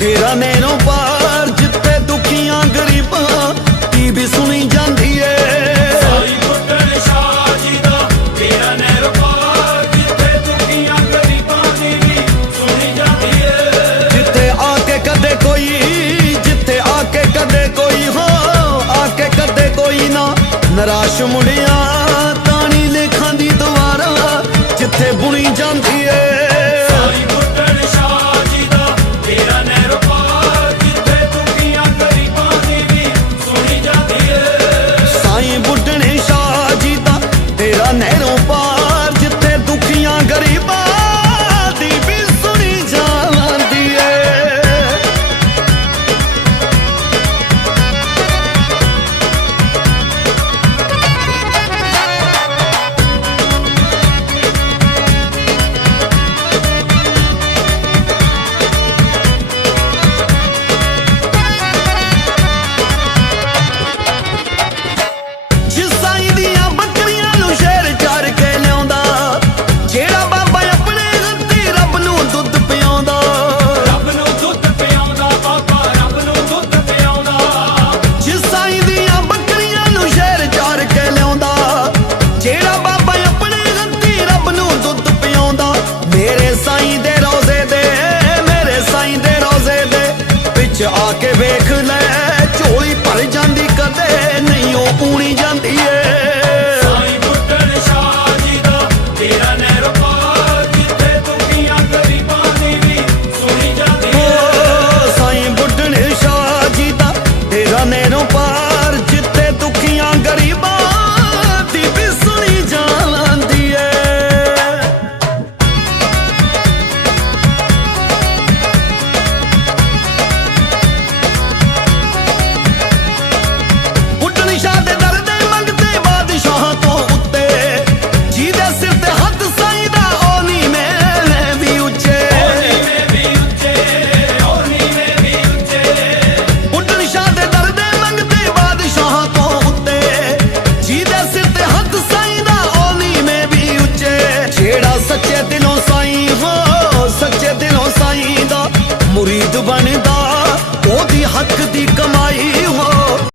ਤੇਰਾ ਨੈਣੋਂ ਪਾਰ ਜਿੱਤੇ ਦੁਖੀਆਂ ਗਰੀਬਾਂ ਕੀ ਵੀ ਸੁਣੀ ਜਾਂਦੀ ਏ। ਸਾਈ ਆ ਕੇ ਕਦੇ ਕੋਈ ਜਿੱਤੇ ਆ ਕੇ ਕਦੇ ਕੋਈ ਹੋ ਆ ਕੇ ਕਦੇ ਕੋਈ ਨਾ ਨਰਾਸ਼ ਮੁੰਡਿਆਂ ਤਾਣੀ ਲੇਖਾਂ ਦੀ ਦੁਆਰਾ ਜਿੱਥੇ ਬੁਣੀ ਜਾਂਦੀ ਏ। un y